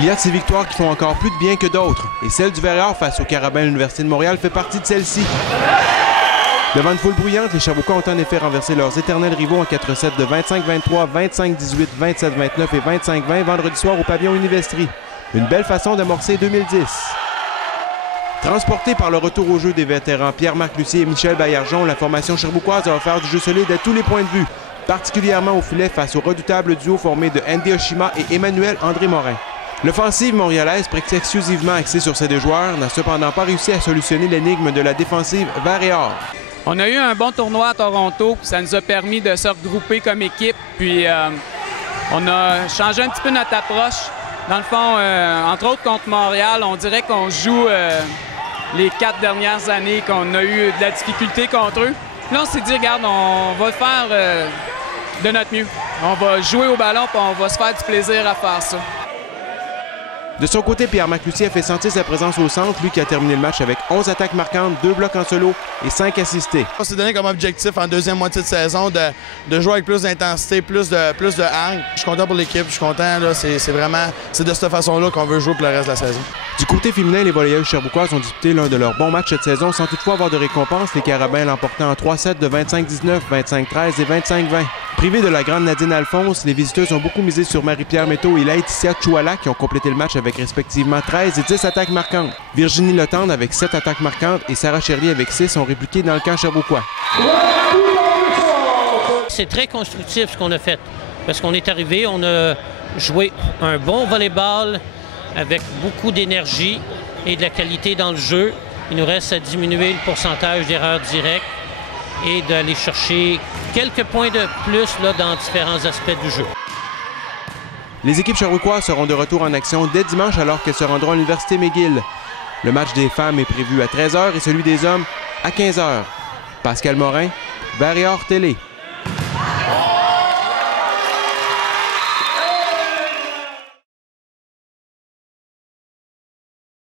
Il y a de ces victoires qui font encore plus de bien que d'autres, et celle du Verrières face au Carabin de l'Université de Montréal fait partie de celle-ci. Devant une foule bruyante, les Sherbrookeois ont en effet renversé leurs éternels rivaux en 4-7 de 25-23, 25-18, 27-29 et 25-20 vendredi soir au pavillon Univestree. Une belle façon d'amorcer 2010. Transporté par le retour au jeu des vétérans Pierre-Marc Lucier et Michel Baillargeon, la formation sherbrookoise a offert du jeu solide à tous les points de vue, particulièrement au filet face au redoutable duo formé de Andy Oshima et Emmanuel André Morin. L'offensive montréalaise, presque exclusivement axée sur ces deux joueurs, n'a cependant pas réussi à solutionner l'énigme de la défensive Verrières. On a eu un bon tournoi à Toronto, ça nous a permis de se regrouper comme équipe, puis on a changé un petit peu notre approche. Dans le fond, entre autres contre Montréal, on dirait qu'on joue les 4 dernières années, qu'on a eu de la difficulté contre eux. Là, on s'est dit, regarde, on va faire de notre mieux. On va jouer au ballon, puis on va se faire du plaisir à faire ça. De son côté, Pierre-Marc Lucier a fait sentir sa présence au centre, lui qui a terminé le match avec 11 attaques marquantes, 2 blocs en solo et 5 assistés. On s'est donné comme objectif en deuxième moitié de saison de jouer avec plus d'intensité, plus de hargne. Je suis content pour l'équipe, je suis content. C'est de cette façon-là qu'on veut jouer pour le reste de la saison. Du côté féminin, les volleyeuses sherbrookoises ont disputé l'un de leurs bons matchs cette saison sans toutefois avoir de récompense, les Carabins l'emportant en 3-7 de 25-19, 25-13 et 25-20. Privées de la grande Nadine Alphonse, les visiteuses ont beaucoup misé sur Marie-Pierre Métaux et Laetitia Chouala qui ont complété le match avec respectivement 13 et 10 attaques marquantes. Virginie Letendre avec 7 attaques marquantes et Sarah Cherlier avec 6 ont répliqué dans le camp sherbrookois. C'est très constructif ce qu'on a fait parce qu'on est arrivé, on a joué un bon volleyball avec beaucoup d'énergie et de la qualité dans le jeu. Il nous reste à diminuer le pourcentage d'erreurs directes et d'aller chercher quelques points de plus là, dans différents aspects du jeu. Les équipes sherbrookoises seront de retour en action dès dimanche alors qu'elles se rendront à l'Université McGill. Le match des femmes est prévu à 13h et celui des hommes à 15h. Pascal Morin, Verrières Télé.